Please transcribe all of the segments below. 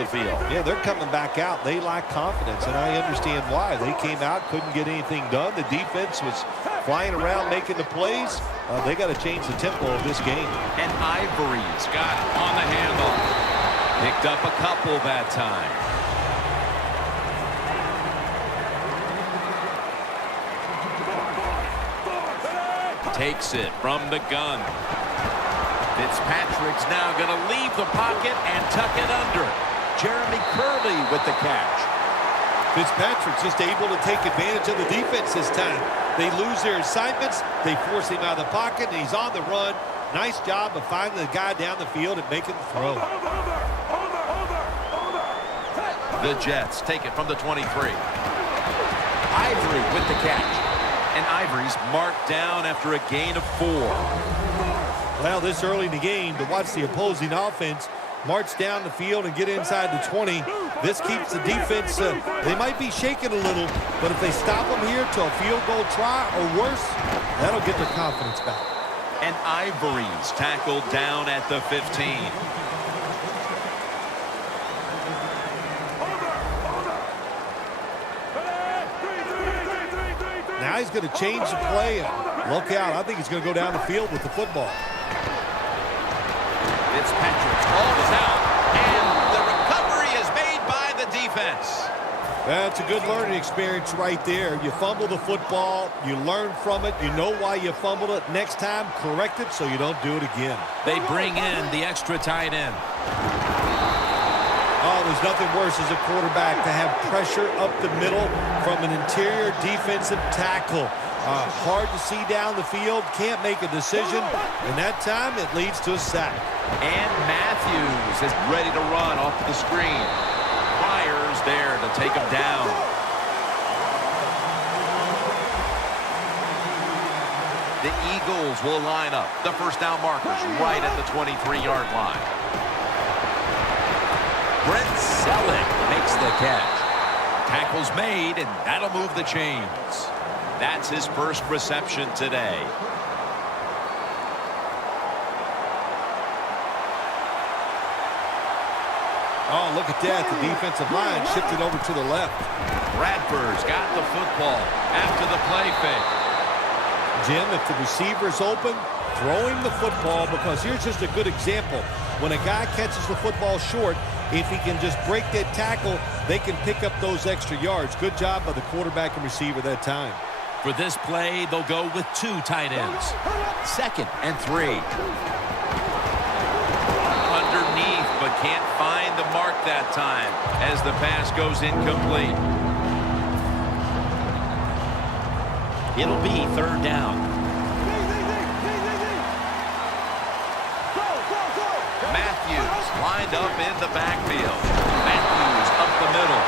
the field. Yeah, they're coming back out. They lack confidence, and I understand why. They came out, couldn't get anything done. The defense was flying around making the plays. They got to change the tempo of this game. And Ivory's got it on the handle. Picked up a couple that time. Takes it from the gun. Fitzpatrick's now going to leave the pocket and tuck it under. Jeremy Curley with the catch. Fitzpatrick's just able to take advantage of the defense this time. They lose their assignments. They force him out of the pocket, and he's on the run. Nice job of finding the guy down the field and making the throw. The Jets take it from the 23. Ivory with the catch. And Ivory's marked down after a gain of 4. Well, this early in the game, to watch the opposing offense march down the field and get inside the 20, this keeps the defense, they might be shaking a little, but if they stop them here to a field goal try or worse, that'll get their confidence back. And Ivory's tackled down at the 15. Now he's going to change the play, and look out. I think he's going to go down the field with the football. Fitzpatrick's ball is out, and the recovery is made by the defense. That's a good learning experience right there. You fumble the football, you learn from it, you know why you fumbled it. Next time, correct it so you don't do it again. They bring in the extra tight end. Oh, there's nothing worse as a quarterback to have pressure up the middle from an interior defensive tackle. Hard to see down the field, can't make a decision, and that time it leads to a sack. And Matthews is ready to run off the screen. Pryor's there to take him down. The Eagles will line up. The first down markers right at the 23-yard line. Brent Selleck makes the catch. Tackle's made, and that'll move the chains. That's his first reception today. Oh, look at that. The defensive line shifted over to the left. Bradford's got the football after the play fake. Jim, if the receiver's open, throw him the football, because here's just a good example. When a guy catches the football short, if he can just break that tackle, they can pick up those extra yards. Good job by the quarterback and receiver that time. For this play, they'll go with 2 tight ends. 2nd and 3. Underneath, but can't find the mark that time as the pass goes incomplete. It'll be 3rd down. Matthews lined up in the backfield. Matthews up the middle.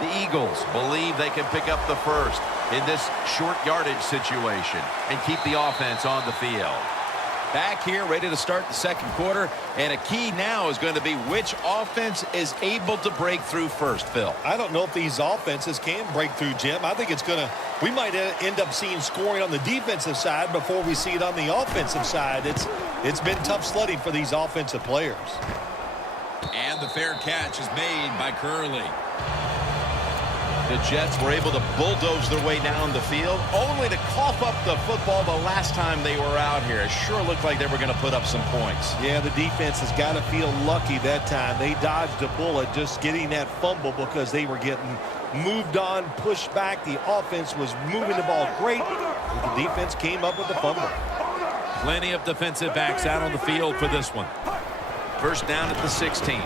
The Eagles believe they can pick up the first in this short yardage situation and keep the offense on the field. Back here, ready to start the second quarter, and a key now is going to be which offense is able to break through first, Phil. I don't know if these offenses can break through, Jim. I think we might end up seeing scoring on the defensive side before we see it on the offensive side. It's been tough sledding for these offensive players. And the fair catch is made by Curley. The Jets were able to bulldoze their way down the field, only to cough up the football the last time they were out here. It sure looked like they were going to put up some points. Yeah, the defense has got to feel lucky that time. They dodged a bullet just getting that fumble because they were getting moved on, pushed back. The offense was moving the ball great, but the defense came up with the fumble. Plenty of defensive backs out on the field for this one. First down at the 16.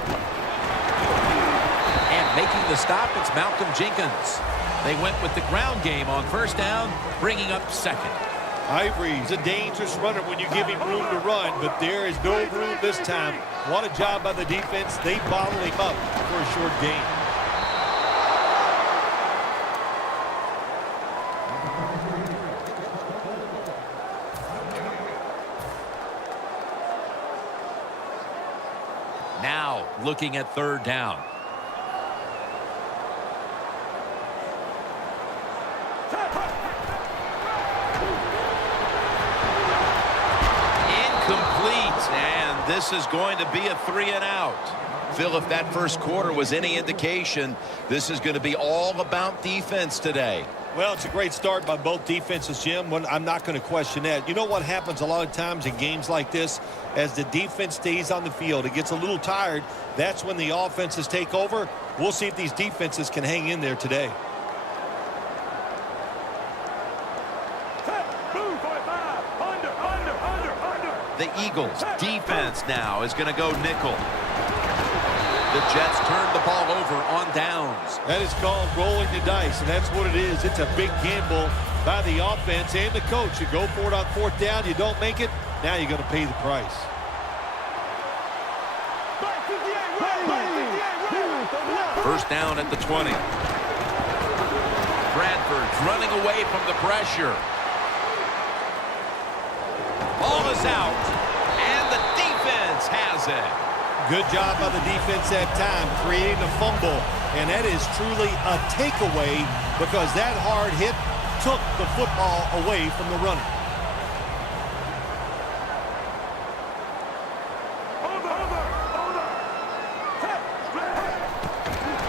Making the stop, it's Malcolm Jenkins. They went with the ground game on first down, bringing up 2nd. Ivory's a dangerous runner when you give him room to run, but there is no room this time. What a job by the defense. They bottled him up for a short gain. Now looking at 3rd down. Incomplete, and this is going to be a 3-and-out. Phil, if that first quarter was any indication, this is going to be all about defense today. Well, it's a great start by both defenses, Jim. I'm not going to question that. You know what happens a lot of times in games like this? As the defense stays on the field, it gets a little tired. That's when the offenses take over. We'll see if these defenses can hang in there today. The Eagles defense now is going to go nickel. The Jets turned the ball over on downs. That is called rolling the dice, and that's what it is. It's a big gamble by the offense and the coach. You go for it on fourth down, you don't make it, now you're going to pay the price. First down at the 20. Bradford's running away from the pressure. Ball is out, and the defense has it. Good job by the defense that time, creating a fumble. And that is truly a takeaway because that hard hit took the football away from the runner.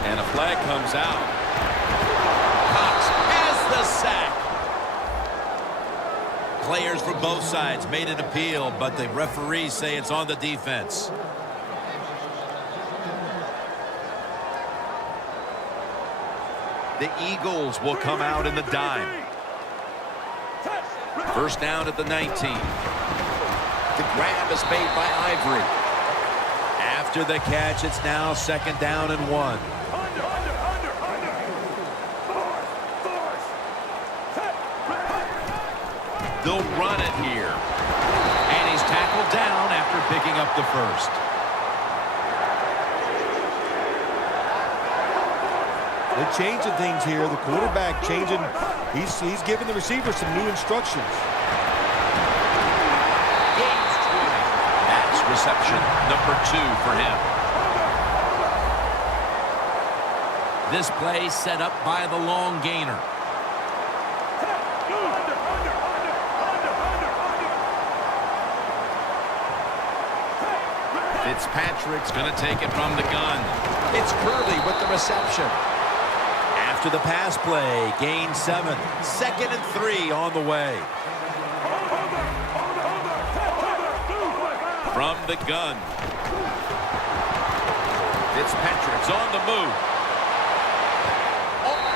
And a flag comes out. Cox has the sack. Players from both sides made an appeal, but the referees say it's on the defense. The Eagles will come out in the dime. First down at the 19. The grab is made by Ivory. After the catch, it's now second down and 1. They'll run it here. And he's tackled down after picking up the first. They're changing things here. The quarterback changing. He's giving the receiver some new instructions. Gains 20. That's reception number 2 for him. This play set up by the long gainer. Fitzpatrick's going to take it from the gun. It's Curley with the reception. After the pass play, gain 7. Second and 3 on the way. From the gun. Fitzpatrick's on the move.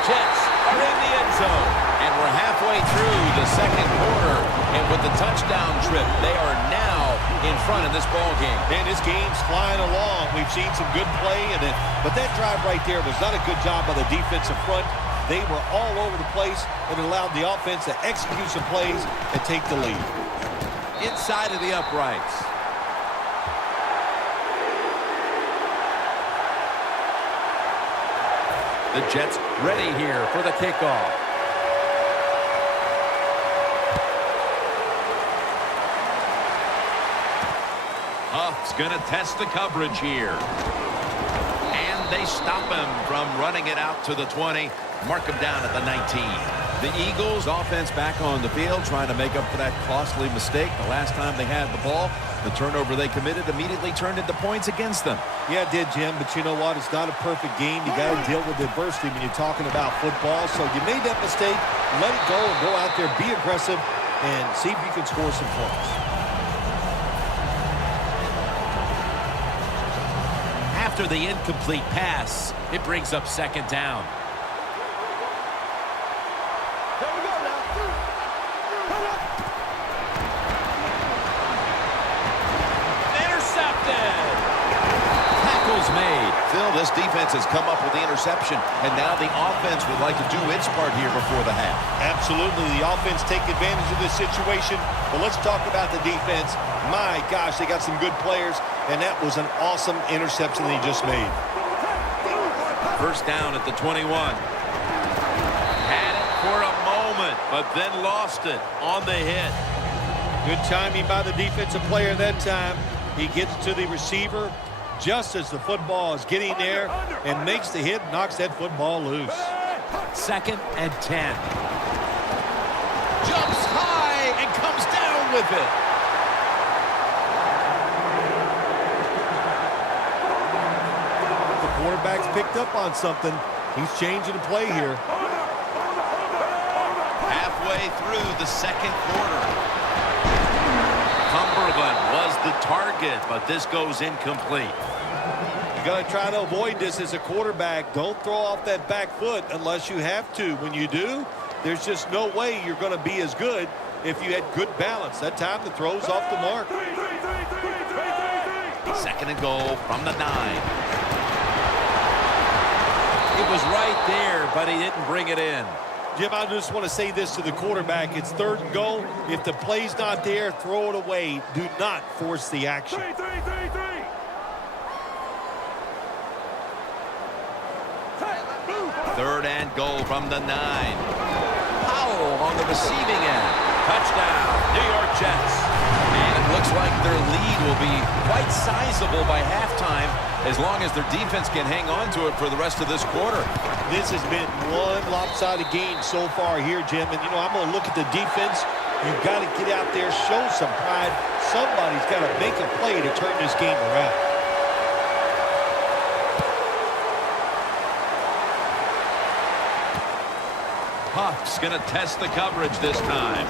Jets are in the end zone. And we're halfway through the second quarter. And with the touchdown trip, they are now in front of this ball game. And this game's flying along. We've seen some good play in it. But that drive right there was not a good job by the defensive front. They were all over the place and allowed the offense to execute some plays and take the lead. Inside of the uprights. The Jets ready here for the kickoff. Huff's going to test the coverage here. And they stop him from running it out to the 20. Mark him down at the 19. The Eagles offense back on the field trying to make up for that costly mistake. The last time they had the ball, the turnover they committed immediately turned into points against them. Yeah, it did, Jim, but you know what? It's not a perfect game. You got to deal with adversity when you're talking about football. So you made that mistake, let it go and go out there, be aggressive, and see if you can score some points. After the incomplete pass, it brings up second down. Made. Phil, this defense has come up with the interception, and now the offense would like to do its part here before the half. Absolutely. The offense take advantage of this situation, but let's talk about the defense. My gosh, they got some good players, and that was an awesome interception that he just made. First down at the 21. Had it for a moment, but then lost it on the hit. Good timing by the defensive player that time. He gets to the receiver just as the football is getting there and makes the hit, knocks that football loose. 2nd and 10. Jumps high and comes down with it. The quarterback's picked up on something. He's changing the play here. Halfway through the 2nd quarter. Cumberland was the target, but this goes incomplete. You got to try to avoid this as a quarterback. Don't throw off that back foot unless you have to. When you do, there's just no way you're going to be as good if you had good balance. That time the throw's off the mark. 2nd and goal from the 9. It was right there, but he didn't bring it in. Jim, I just want to say this to the quarterback. It's 3rd and goal. If the play's not there, throw it away. Do not force the action. 3rd and goal from the 9. Powell on the receiving end. Touchdown, New York Jets. And it looks like their lead will be quite sizable by halftime as long as their defense can hang on to it for the rest of this quarter. This has been one lopsided game so far here, Jim. And, I'm going to look at the defense. You've got to get out there, show some pride. Somebody's got to make a play to turn this game around. Huff's going to test the coverage this time.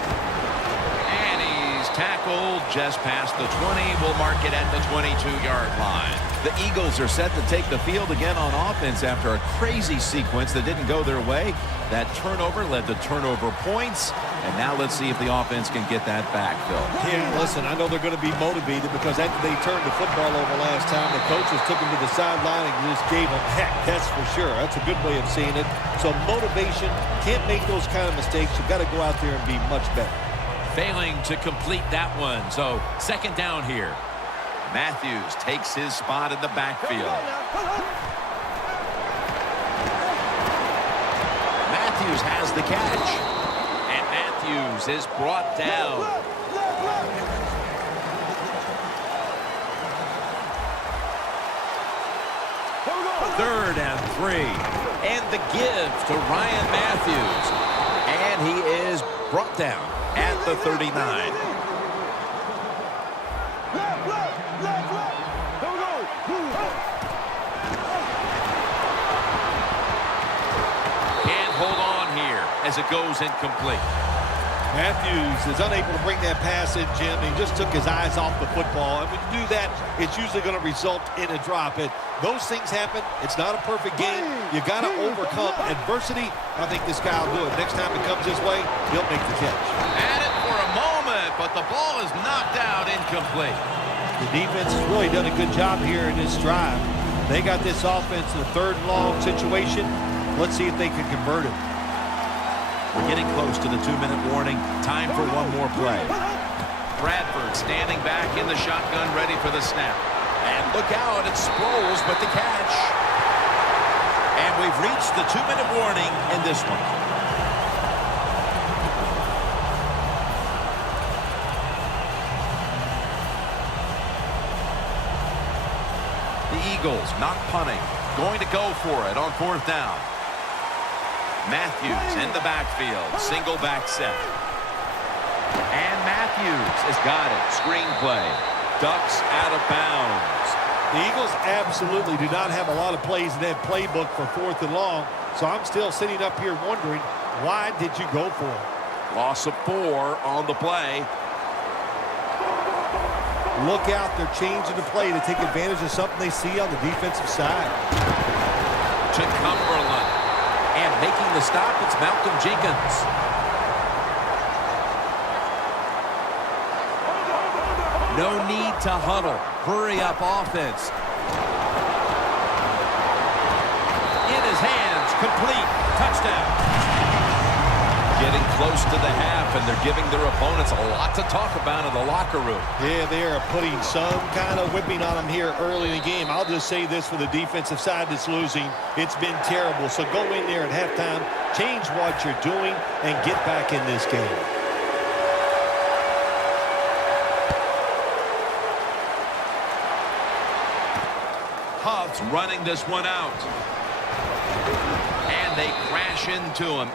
And he's tackled just past the 20. We'll mark it at the 22-yard line. The Eagles are set to take the field again on offense after a crazy sequence that didn't go their way. That turnover led to turnover points. And now let's see if the offense can get that back, Phil. Yeah, listen, I know they're going to be motivated because after they turned the football over last time, the coaches took them to the sideline and just gave them heck. That's for sure. That's a good way of seeing it. So motivation, can't make those kind of mistakes. You've got to go out there and be much better. Failing to complete that one. So 2nd down here. Matthews takes his spot in the backfield. Matthews has the catch. And Matthews is brought down. Third and 3. And the give to Ryan Matthews. And he is brought down at the 39. Can't hold on here as it goes incomplete. Matthews is unable to bring that pass in, Jim. He just took his eyes off the football. And when you do that, it's usually going to result in a drop. Those things happen. It's not a perfect game. You got to overcome adversity. I think this guy will do it. Next time it comes his way, he'll make the catch. At it for a moment, but the ball is knocked out incomplete. The defense has really done a good job here in this drive. They got this offense in a 3rd and long situation. Let's see if they can convert it. We're getting close to the 2-minute warning. Time for one more play. Bradford standing back in the shotgun, ready for the snap. And look out, it's Sproles with the catch. And we've reached the 2-minute warning in this one. The Eagles not punting. Going to go for it on 4th down. Matthews in the backfield. Single back set. And Matthews has got it. Screenplay. Ducks out of bounds. The Eagles absolutely do not have a lot of plays in that playbook for 4th and long. So I'm still sitting up here wondering, why did you go for it? Loss of 4 on the play. Look out, they're changing the play to take advantage of something they see on the defensive side. To Cumberland. And making the stop, it's Malcolm Jenkins. No need to huddle. Hurry up offense. In his hands, complete. Touchdown. Getting close to the half, and they're giving their opponents a lot to talk about in the locker room. Yeah, they are putting some kind of whipping on them here early in the game. I'll just say this for the defensive side that's losing. It's been terrible. So go in there at halftime, change what you're doing, and get back in this game. Huff's running this one out. And they crash into him.